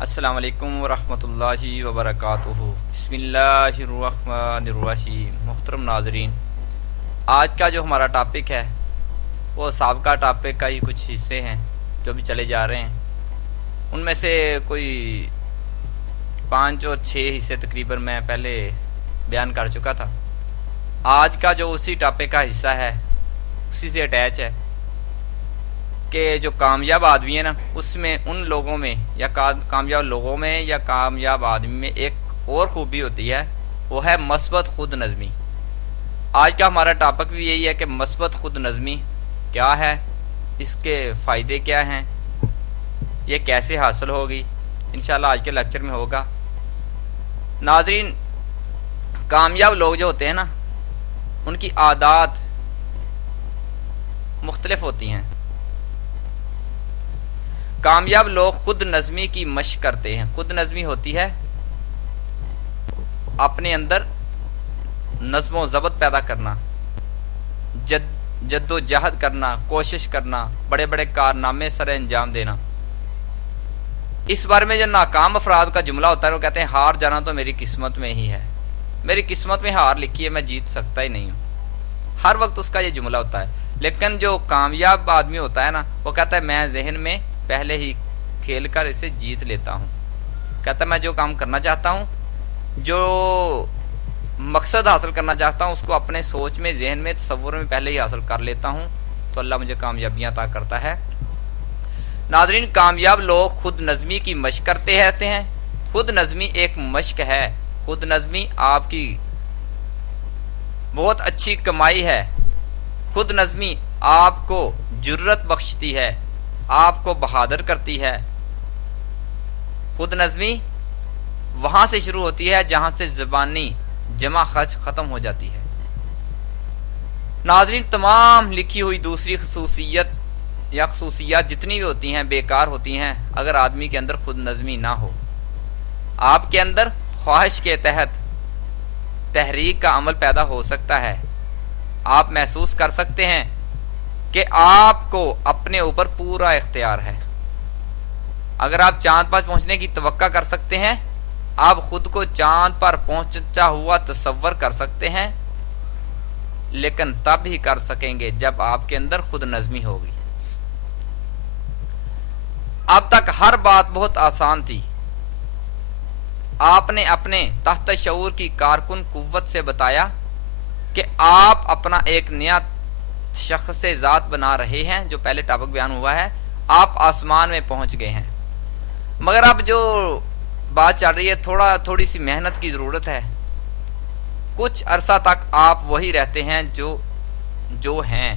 السلام علیکم ورحمۃ اللہ وبرکاتہ۔ بسم اللہ الرحمن الرحیم۔ محترم ناظرین، آج کا جو ہمارا ٹاپک ہے وہ سابقہ ٹاپک کا ہی کچھ حصے ہیں جو بھی چلے جا رہے ہیں۔ ان میں سے کوئی 5 اور 6 حصے تقریباً میں پہلے بیان کر چکا تھا۔ آج کا جو اسی ٹاپک کا حصہ ہے اسی سے اٹیچ ہے کہ جو کامیاب آدمی ہے نا، اس میں ان لوگوں میں یا کامیاب لوگوں میں یا کامیاب آدمی میں ایک اور خوبی ہوتی ہے، وہ ہے مثبت خود نظمی۔ آج کا ہمارا ٹاپک بھی یہی ہے کہ مثبت خود نظمی کیا ہے، اس کے فائدے کیا ہیں، یہ کیسے حاصل ہوگی، انشاءاللہ آج کے لیکچر میں ہوگا۔ ناظرین، کامیاب لوگ جو ہوتے ہیں نا، ان کی عادات مختلف ہوتی ہیں۔ کامیاب لوگ خود نظمی کی مشق کرتے ہیں۔ خود نظمی ہوتی ہے اپنے اندر نظم و ضبط پیدا کرنا، جد و جہد کرنا، کوشش کرنا، بڑے بڑے کارنامے سر انجام دینا۔ اس بارے میں جو ناکام افراد کا جملہ ہوتا ہے وہ کہتے ہیں ہار جانا تو میری قسمت میں ہی ہے، میری قسمت میں ہار لکھی ہے، میں جیت سکتا ہی نہیں ہوں۔ ہر وقت اس کا یہ جملہ ہوتا ہے۔ لیکن جو کامیاب آدمی ہوتا ہے نا، وہ کہتا ہے میں ذہن میں پہلے ہی کھیل کر اسے جیت لیتا ہوں۔ کہتا ہے میں جو کام کرنا چاہتا ہوں، جو مقصد حاصل کرنا چاہتا ہوں، اس کو اپنے سوچ میں، ذہن میں، تصور میں پہلے ہی حاصل کر لیتا ہوں، تو اللہ مجھے کامیابیاں عطا کرتا ہے۔ ناظرین، کامیاب لوگ خود نظمی کی مشق کرتے رہتے ہیں۔ خود نظمی ایک مشق ہے۔ خود نظمی آپ کی بہت اچھی کمائی ہے۔ خود نظمی آپ کو جرت بخشتی ہے، آپ کو بہادر کرتی ہے۔ خود نظمی وہاں سے شروع ہوتی ہے جہاں سے زبانی جمع خرچ ختم ہو جاتی ہے۔ ناظرین، تمام لکھی ہوئی دوسری خصوصیت یا خصوصیات جتنی بھی ہوتی ہیں بیکار ہوتی ہیں اگر آدمی کے اندر خود نظمی نہ ہو۔ آپ کے اندر خواہش کے تحت تحریک کا عمل پیدا ہو سکتا ہے۔ آپ محسوس کر سکتے ہیں کہ آپ کو اپنے اوپر پورا اختیار ہے۔ اگر آپ چاند پر پہنچنے کی توقع کر سکتے ہیں، آپ خود کو چاند پر پہنچتا ہوا تصور کر سکتے ہیں، لیکن تب ہی کر سکیں گے جب آپ کے اندر خود نظمی ہوگی۔ اب تک ہر بات بہت آسان تھی۔ آپ نے اپنے تحت شعور کی کارکن قوت سے بتایا کہ آپ اپنا ایک نیا شخص ذات بنا رہے ہیں، جو پہلے ٹاپک بیان ہوا ہے۔ آپ آسمان میں پہنچ گئے ہیں، مگر اب جو بات چل رہی ہے تھوڑی سی محنت کی ضرورت ہے۔ کچھ عرصہ تک آپ وہی رہتے ہیں جو ہیں،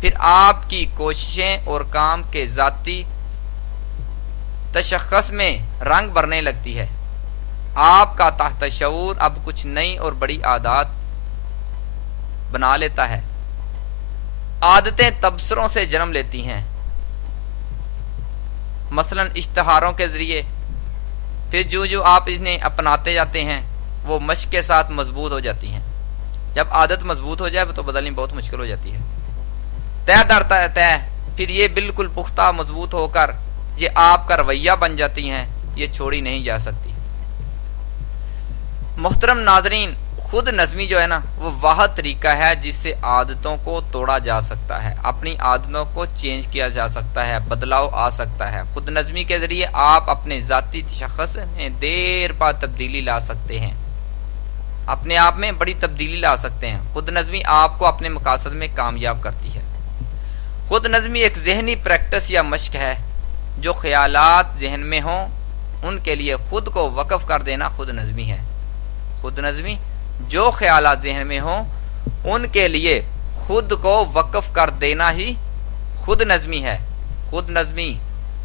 پھر آپ کی کوششیں اور کام کے ذاتی تشخص میں رنگ بھرنے لگتی ہے۔ آپ کا تحت شعور اب کچھ نئی اور بڑی عادات بنا لیتا ہے۔ عادتیں تبصروں سے جنم لیتی ہیں، مثلا اشتہاروں کے ذریعے۔ پھر جو آپ انہیں اپناتے جاتے ہیں وہ مشق کے ساتھ مضبوط ہو جاتی ہیں۔ جب عادت مضبوط ہو جائے تو بدلنی بہت مشکل ہو جاتی ہے۔ طے درتا ہے، پھر یہ بالکل پختہ مضبوط ہو کر یہ آپ کا رویہ بن جاتی ہیں، یہ چھوڑی نہیں جا سکتی۔ محترم ناظرین، خود نظمی جو ہے نا، وہ واحد طریقہ ہے جس سے عادتوں کو توڑا جا سکتا ہے، اپنی عادتوں کو چینج کیا جا سکتا ہے، بدلاؤ آ سکتا ہے۔ خود نظمی کے ذریعے آپ اپنے ذاتی تشخص میں دیر بعد تبدیلی لا سکتے ہیں، اپنے آپ میں بڑی تبدیلی لا سکتے ہیں۔ خود نظمی آپ کو اپنے مقاصد میں کامیاب کرتی ہے۔ خود نظمی ایک ذہنی پریکٹس یا مشق ہے۔ جو خیالات ذہن میں ہوں ان کے لیے خود کو وقف کر دینا خود نظمی ہے۔ خود نظمی، جو خیالات ذہن میں ہوں ان کے لیے خود کو وقف کر دینا ہی خود نظمی ہے۔ خود نظمی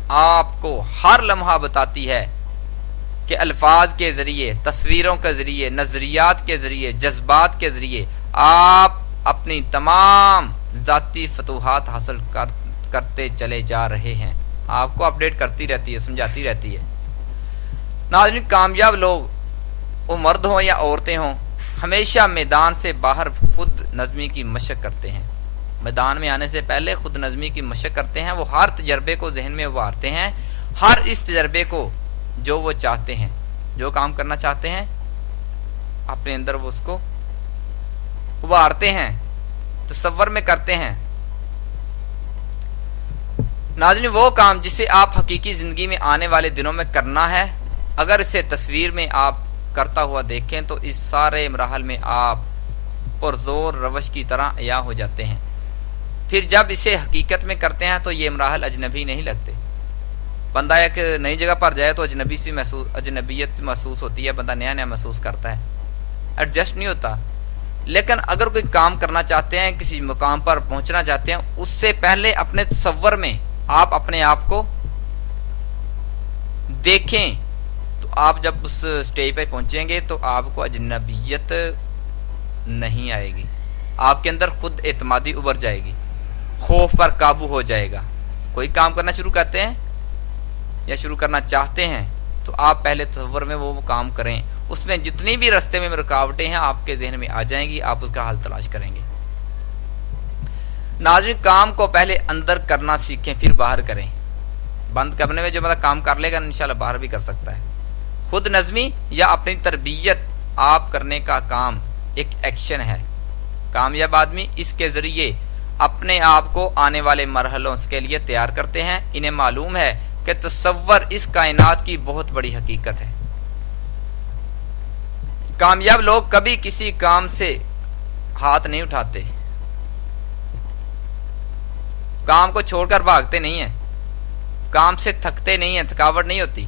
آپ کو ہر لمحہ بتاتی ہے کہ الفاظ کے ذریعے، تصویروں کے ذریعے، نظریات کے ذریعے، جذبات کے ذریعے آپ اپنی تمام ذاتی فتوحات حاصل کرتے چلے جا رہے ہیں۔ آپ کو اپڈیٹ کرتی رہتی ہے، سمجھاتی رہتی ہے۔ ناظرین، کامیاب لوگ، وہ مرد ہوں یا عورتیں ہوں، ہمیشہ میدان سے باہر خود نظمی کی مشق کرتے ہیں۔ میدان میں آنے سے پہلے خود نظمی کی مشق کرتے ہیں۔ وہ ہر تجربے کو ذہن میں ابھارتے ہیں، ہر اس تجربے کو जो वो चाहते हैं, जो काम करना चाहते हैं अपने अंदर वो उसको उभारते हैं, तसव्वुर में करते हैं। नाज़रीन, वो काम जिसे आप हकीकी जिंदगी में आने वाले दिनों में करना है, अगर इसे तस्वीर में आप करता हुआ देखें तो इस सारे मराहल में आप पुरजोर रवश की तरह अया हो जाते हैं। फिर जब इसे हकीकत में करते हैं तो ये मराहल अजनबी नहीं लगते। बंदा एक नई जगह पर जाए तो अजनबियत महसूस होती है, बंदा नया नया महसूस करता है, एडजस्ट नहीं होता। लेकिन अगर कोई काम करना चाहते हैं, किसी मुकाम पर पहुंचना चाहते हैं, उससे पहले अपने तसव्वुर में आप अपने आप को देखें, तो आप जब उस स्टेज पे पहुंचेंगे तो आपको अजनबियत नहीं आएगी, आपके अंदर खुद एतमादी उभर जाएगी, खौफ पर काबू हो जाएगा। कोई काम करना शुरू करते हैं या शुरू करना चाहते हैं तो आप पहले तसव्वुर में वो काम करें, उसमें जितनी भी रास्ते में रुकावटें हैं आपके जहन में आ जाएंगी, आप उसका हल तलाश करेंगे। नाज़रीन, काम को पहले अंदर करना सीखें, फिर बाहर करें। बंद करने में जो मतलब काम कर लेगा इंशाल्लाह बाहर भी कर सकता है। खुद नज़मी या अपनी तरबियत आप करने का काम एक एक्शन है। कामयाब आदमी इसके जरिए अपने आप को आने वाले मरहलों के लिए तैयार करते हैं। इन्हें मालूम है कि तसव्वुर इस कायनात की बहुत बड़ी हकीकत है। कामयाब लोग कभी किसी काम से हाथ नहीं उठाते, काम को छोड़कर भागते नहीं हैं, काम से थकते नहीं हैं, थकावट नहीं होती।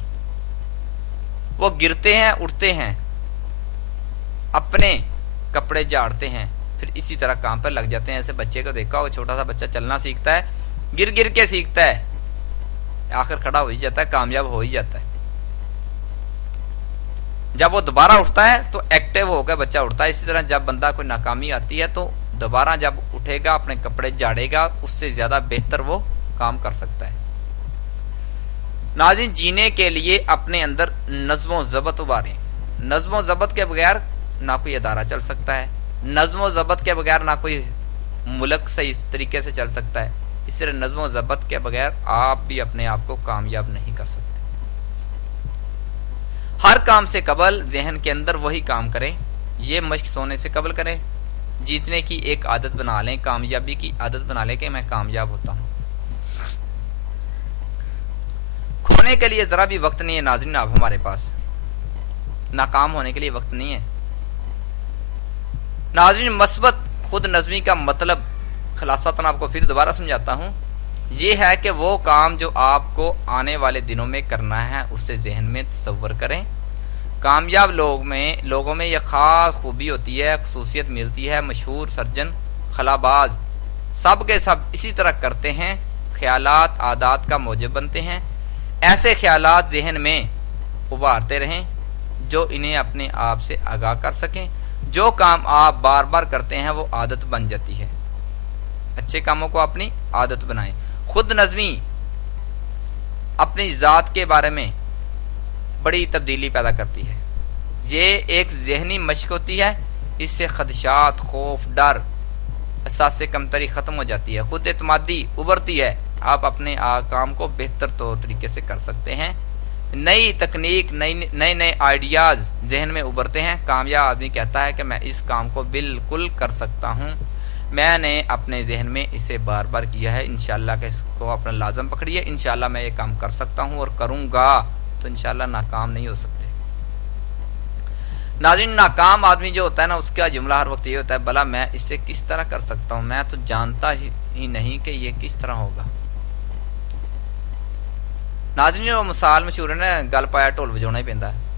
वो गिरते हैं, उठते हैं, अपने कपड़े झाड़ते हैं, फिर इसी तरह काम पर लग जाते हैं। ऐसे बच्चे को देखा हो, छोटा सा बच्चा चलना सीखता है, गिर गिर के सीखता है, आखिर खड़ा हो ही जाता है, कामयाब हो ही जाता है। जब वो दोबारा उठता है तो एक्टिव होकर बच्चा उठता है। इसी तरह जब बंदा कोई नाकामी आती है तो दोबारा जब उठेगा, अपने कपड़े झाड़ेगा, उससे ज्यादा बेहतर वो काम कर सकता है। नाज़रीन, जीने के लिए अपने अंदर नज़्म ज़ब्त उभारें। नज़्म ज़ब्त के बगैर ना कोई अदारा चल सकता है, नज़्म ज़ब्त के बगैर ना कोई मुल्क सही तरीके से चल सकता है। इस तरह नज़्म ज़ब्त के बगैर आप भी अपने आप को कामयाब नहीं कर सकते। हर काम से कबल जहन के अंदर वही काम करें। ये मश्क सोने से कबल करें। जीतने की एक आदत बना लें, कामयाबी की आदत बना लें कि मैं कामयाब होता हूं। खोने के लिए जरा भी वक्त नहीं है नाज़रीन, अब हमारे पास नाकाम होने के लिए वक्त नहीं है। नाज़रीन, मस्बत खुद नज़मी का मतलब खलासतन आपको फिर दोबारा समझाता हूं, ये है कि वो काम जो आपको आने वाले दिनों में करना है उसे जहन में तसव्वुर करें। कामयाब लोगों में यह खास खूबी होती है, खुसूसियत मिलती है। मशहूर सर्जन, खलाबाज सब के सब इसी तरह करते हैं। ख्यालात आदात का मौजब बनते हैं। ऐसे ख्यालात जहन में उभारते रहें जो इन्हें अपने आप से आगाह कर सकें। जो काम आप बार बार करते हैं वो आदत बन जाती है। अच्छे कामों को अपनी आदत बनाएं। खुद नज़मी अपनी ज़ात के बारे में बड़ी तब्दीली पैदा करती है। ये एक जहनी मश्क होती है। इससे खदशात, खौफ, डर, एहसास से कमतरी ख़त्म हो जाती है। खुद एतमादी उभरती है। आप अपने काम को बेहतर तरीके से कर सकते हैं। नई तकनीक, नए नए आइडियाज़ जहन में उभरते हैं। कामयाब आदमी कहता है कि मैं इस काम को बिल्कुल कर सकता हूँ, मैंने अपने जहन में इसे बार बार किया है, इंशाल्लाह के इसको अपना लाजम पकड़िए, इंशाल्लाह मैं ये काम कर सकता हूँ और करूँगा, तो इंशाल्लाह नाकाम नहीं हो सकते। नाज़रीन, नाकाम आदमी जो होता है ना, उसका जुमला हर वक्त ये होता है, भला मैं इसे किस तरह कर सकता हूँ, मैं तो जानता ही नहीं कि ये किस तरह होगा। नाज़रीन, वो मिसाल मशहूर है ना, गल पाया ढोल बजाना ही पैंदा है।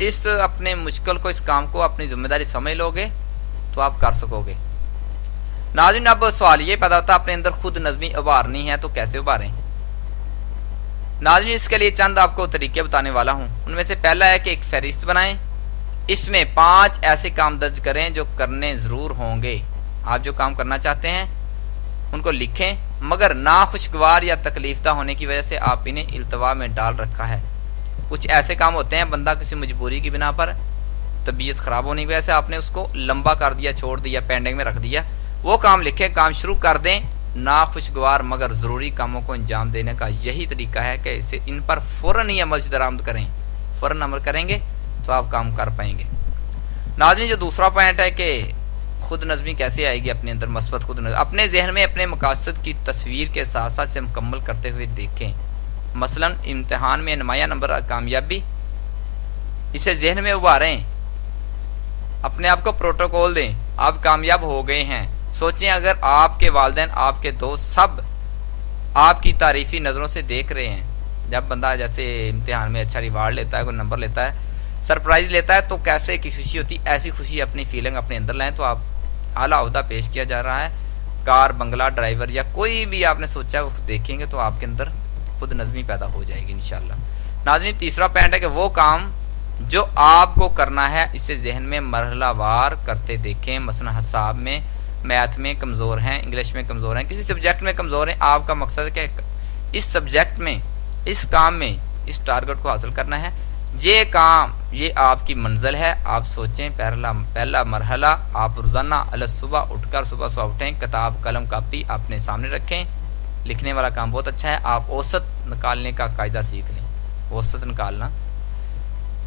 इस अपने मुश्किल को, इस काम को अपनी जिम्मेदारी समझ लोगे तो आप कर सकोगे। नाज़रीन, अब सवाल ये पैदा होता है, अपने अंदर खुद नज़मी उभारनी है तो कैसे उभारें। नाज़रीन, इसके लिए चंद आपको तरीके बताने वाला हूं। उनमें से पहला है कि एक फहरिस्त बनाएं। इसमें 5 ऐसे काम दर्ज करें जो करने जरूर होंगे। आप जो काम करना चाहते हैं उनको लिखें, मगर नाखुशगवार या तकलीफदा होने की वजह से आप इन्हें इल्तवा में डाल रखा है। कुछ ऐसे काम होते हैं, बंदा किसी मजबूरी की बिना पर, तबीयत खराब होने की वजह से आपने उसको लंबा कर दिया, छोड़ दिया, पेंडिंग में रख दिया। वो काम लिखें, काम शुरू कर दें, नाखुशगवार मगर ज़रूरी कामों को अंजाम देने का यही तरीका है कि इसे इन पर फ़ौरन ही अमल दरामद करें। फ़ौरन अमल करेंगे तो आप काम कर पाएंगे। नाज़रीन, जो दूसरा पॉइंट है कि खुद नज़मी कैसे आएगी अपने अंदर, मस्बत खुद नज़मी अपने जहन में अपने मकासद की तस्वीर के साथ साथ से मुकम्मल करते हुए देखें। मसलन इम्तिहान में नुमाया नंबर कामयाबी, इसे जहन में उभारें, अपने आप को प्रोटोकॉल दें, आप कामयाब हो गए हैं। सोचें अगर आपके वालिदैन, आपके दोस्त सब आपकी तारीफी नज़रों से देख रहे हैं। जब बंदा जैसे इम्तिहान में अच्छा रिवार्ड लेता है, कोई नंबर लेता है, सरप्राइज लेता है, तो कैसे की खुशी होती है, ऐसी खुशी अपनी फीलिंग अपने अंदर लाएं। तो आप आला ओहदा पेश किया जा रहा है, कार, बंगला, ड्राइवर या कोई भी आपने सोचा वो देखेंगे तो आपके अंदर खुद नज़मी पैदा हो जाएगी इंशाल्लाह। नाज़रीन, तीसरा पॉइंट है कि वो काम जो आपको करना है इसे जहन में मरहलावार करते देखें। मसलन हिसाब में, मैथ में कमज़ोर हैं, इंग्लिश में कमज़ोर हैं, किसी सब्जेक्ट में कमज़ोर हैं, आपका मकसद है कि इस सब्जेक्ट में, इस काम में, इस टारगेट को हासिल करना है, ये काम, ये आपकी मंजिल है। आप सोचें, पहला मरहला आप रोज़ाना अल सुबह उठकर सुबह उठें, किताब कलम कापी अपने सामने रखें। लिखने वाला काम बहुत अच्छा है, आप औसत निकालने का कायदा सीख लें। औसत निकालना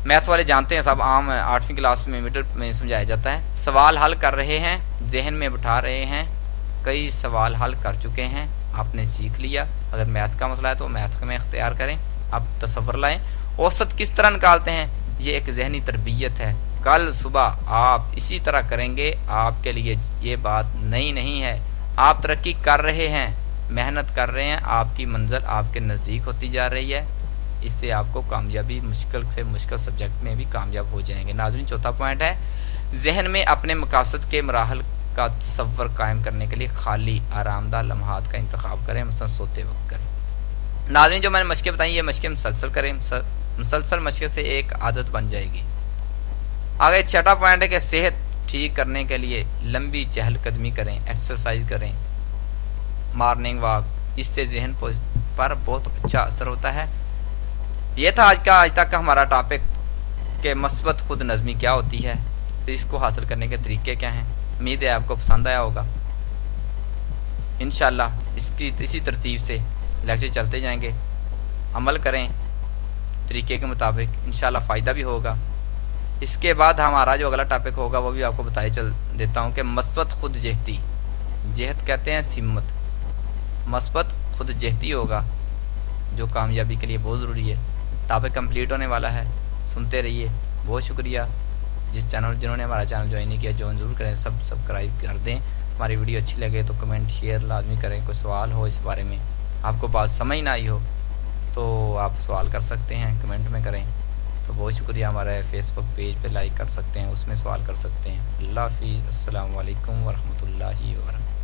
मैथ वाले जानते हैं, सब आम 8वीं क्लास में मीटर में समझाया जाता है। सवाल हल कर रहे हैं, जहन में बिठा रहे हैं, कई सवाल हल कर चुके हैं, आपने सीख लिया। अगर मैथ का मसला है तो मैथ में इख्तियार करें, आप तसव्वुर लाएं। औसत किस तरह निकालते हैं, ये एक जहनी तरबियत है। कल सुबह आप इसी तरह करेंगे, आपके लिए ये बात नई नहीं है। आप तरक्की कर रहे हैं, मेहनत कर रहे हैं, आपकी मंजिल आपके नज़दीक होती जा रही है। इससे आपको कामयाबी, मुश्किल से मुश्किल सब्जेक्ट में भी कामयाब हो जाएंगे। नाज़रीन, चौथा पॉइंट है जहन में अपने मकासद के मराहल का तसव्वुर कायम करने के लिए खाली आरामदा लम्हात का इंतखाब करें, मसलन सोते वक्त करें। नाज़रीन, जो मैंने मशक़ें बताई, ये मशक़ें मुसलसल करें, मुसलसल मशक़ से एक आदत बन जाएगी। आगे छठा पॉइंट है कि सेहत ठीक करने के लिए लंबी चहलकदमी करें, एक्सरसाइज करें, मॉर्निंग वॉक, इससे जहन पर बहुत अच्छा असर होता है। ये था आज तक का हमारा टॉपिक कि मस्बत खुद नज़मी क्या होती है, तो इसको हासिल करने के तरीके क्या हैं। उम्मीद है आपको पसंद आया होगा। इंशाल्लाह इसी तरतीब से लेक्चर चलते जाएंगे, अमल करें तरीके के मुताबिक, इंशाल्लाह फ़ायदा भी होगा। इसके बाद हमारा जो अगला टॉपिक होगा वो भी आपको बताए चल देता हूँ कि मस्बत खुद जहती, जहत कहते हैं सिमत, मस्बत खुद जहती होगा जो कामयाबी के लिए बहुत ज़रूरी है। टॉपिक कंप्लीट होने वाला है, सुनते रहिए। बहुत शुक्रिया जिन्होंने हमारा चैनल ज्वाइन नहीं किया, ज्वाइन ज़रूर करें, सब्सक्राइब कर दें। हमारी वीडियो अच्छी लगे तो कमेंट शेयर लाजमी करें। कोई सवाल हो इस बारे में, आपको बात समझ ना आई हो तो आप सवाल कर सकते हैं, कमेंट में करें। तो बहुत शुक्रिया। हमारे फेसबुक पेज पे लाइक कर सकते हैं, उसमें सवाल कर सकते हैं। अल्लाह हाफिज़, अस्सलामु अलैकुम वरहमतुल्लाहि वबरकातुहू।